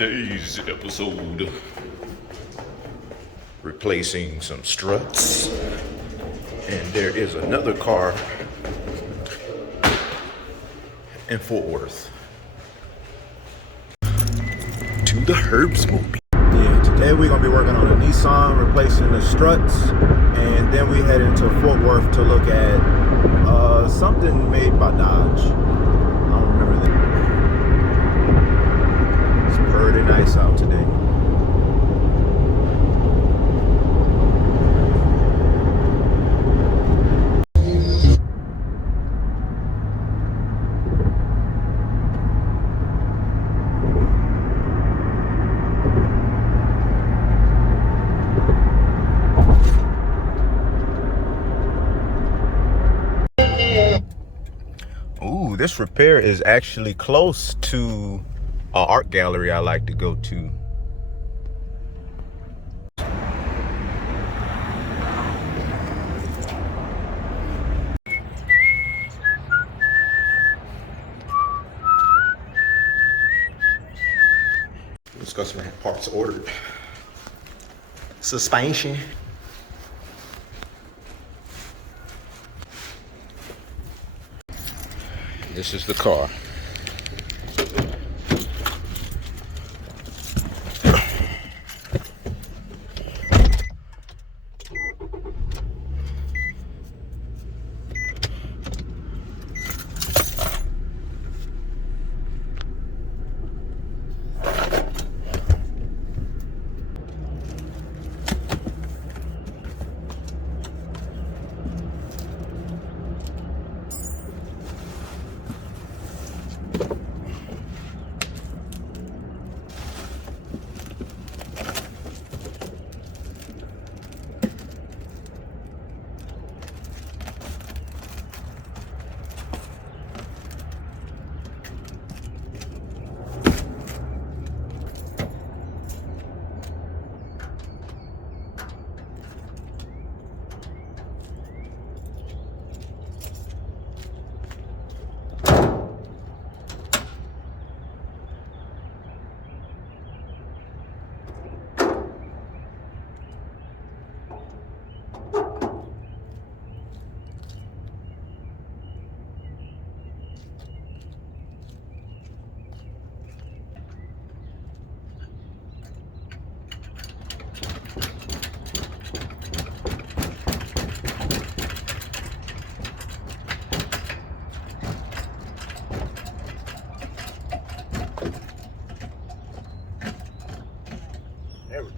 Today's episode, replacing some struts, and there is another car in Fort Worth. To the Herbzautocare. Yeah, today we're gonna be working on a Nissan, replacing the struts, and then we head into Fort Worth to look at something made by Dodge. I don't remember that. It's pretty nice out today. Ooh, this repair is actually close to an art gallery I like to go to. This customer had parts ordered. Suspension. This is the car. There we go.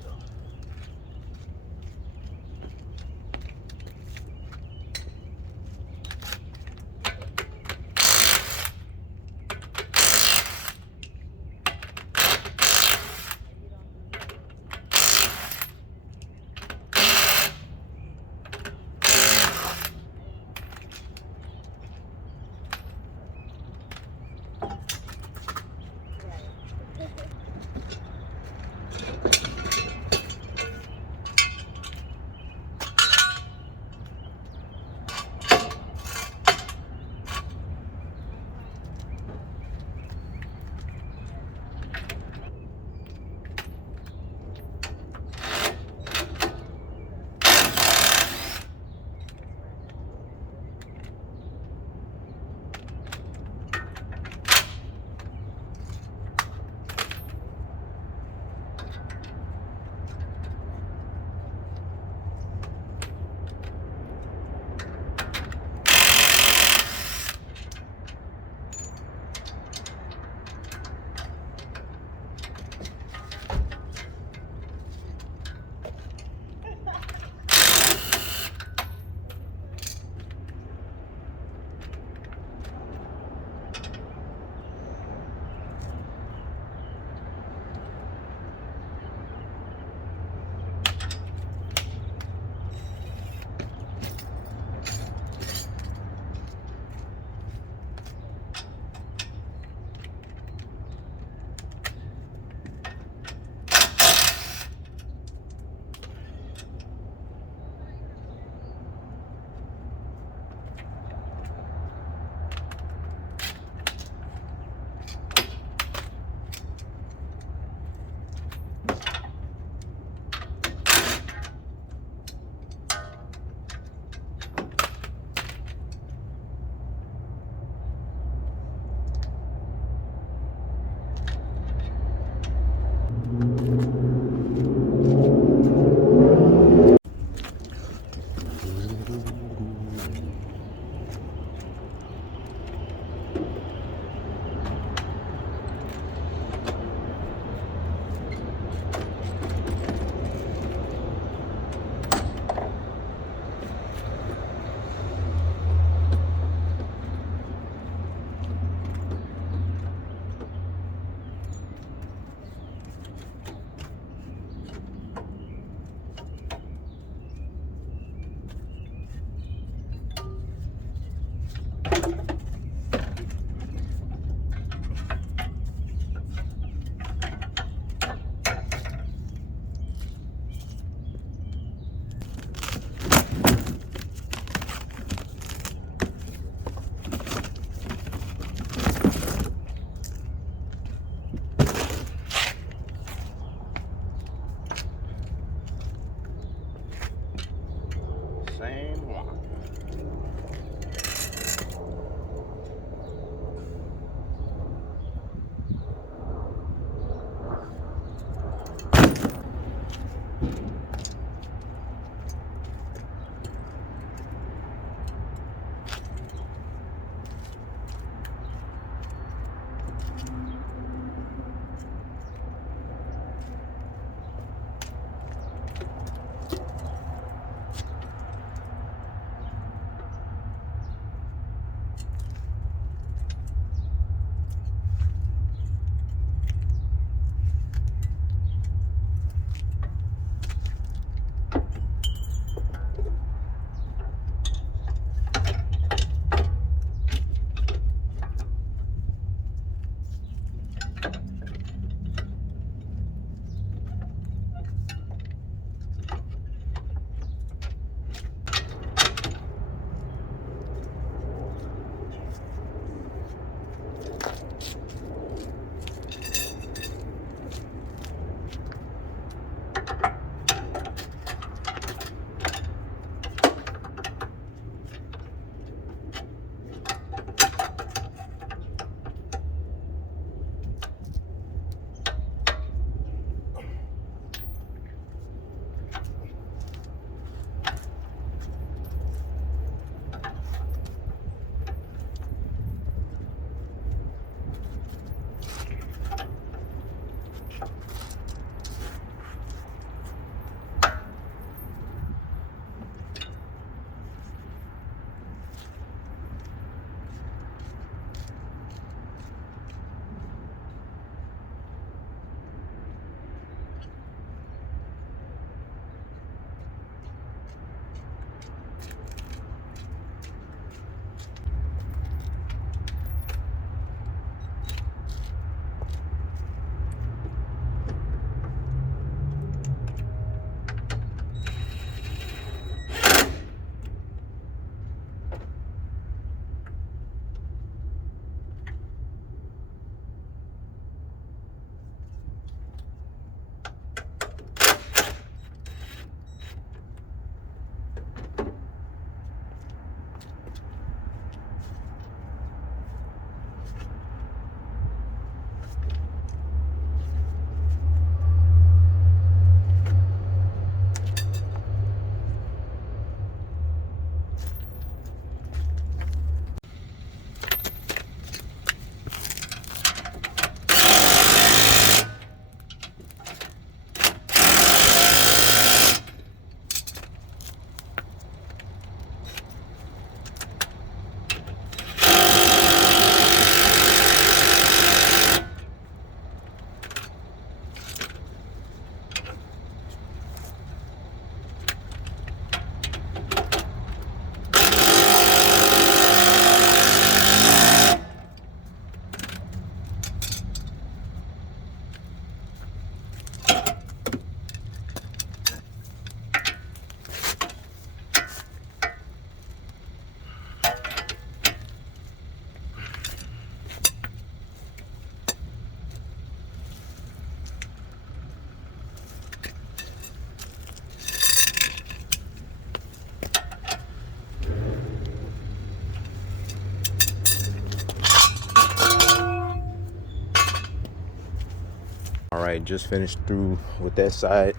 All right, just finished through with that side.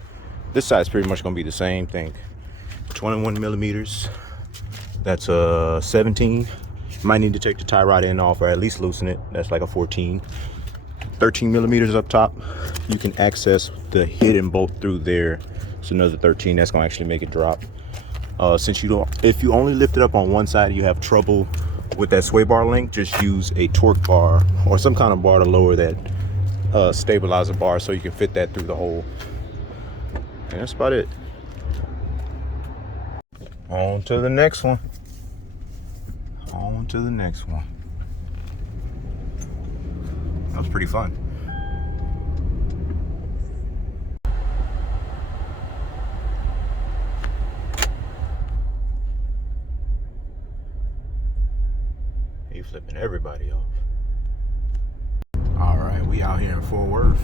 This side's pretty much gonna be the same thing. 21 millimeters. That's a 17. Might need to take the tie rod end off or at least loosen it. That's like a 14. 13 millimeters up top. You can access the hidden bolt through there. It's another 13. That's gonna actually make it drop. Since you don't, if you only lift it up on one side, you have trouble with that sway bar link, just use a torque bar or some kind of bar to lower that stabilizer bar so you can fit that through the hole. And that's about it. On to the next one. On to the next one. That was pretty fun. He flipping everybody off. All right, we out here in Fort Worth.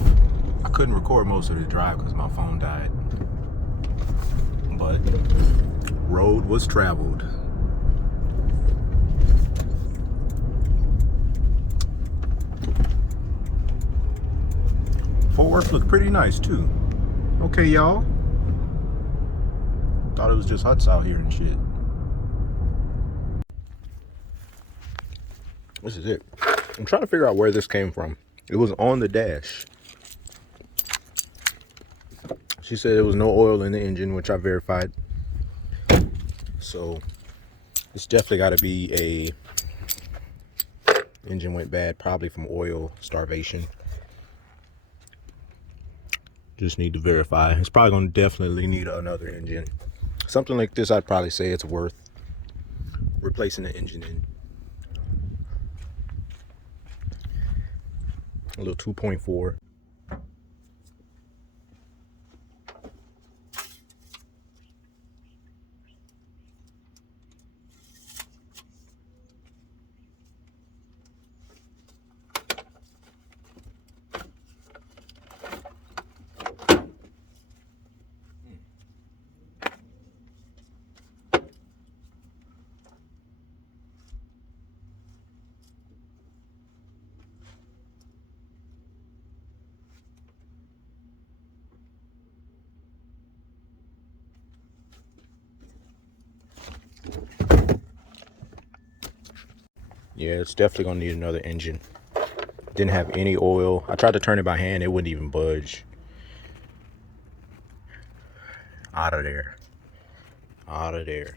I couldn't record most of the drive because my phone died. But road was traveled. Fort Worth looked pretty nice too. Okay, y'all. Thought it was just huts out here and shit. This is it. I'm trying to figure out where this came from. It was on the dash. She said there was no oil in the engine, which I verified. So it's definitely got to be a engine went bad, probably from oil starvation. Just need to verify. It's probably going to definitely need another engine. Something like this, I'd probably say it's worth replacing the engine in. A little 2.4. Yeah, it's definitely gonna need another engine. Didn't have any oil. I tried to turn it by hand, it wouldn't even budge. Out of there. Out of there.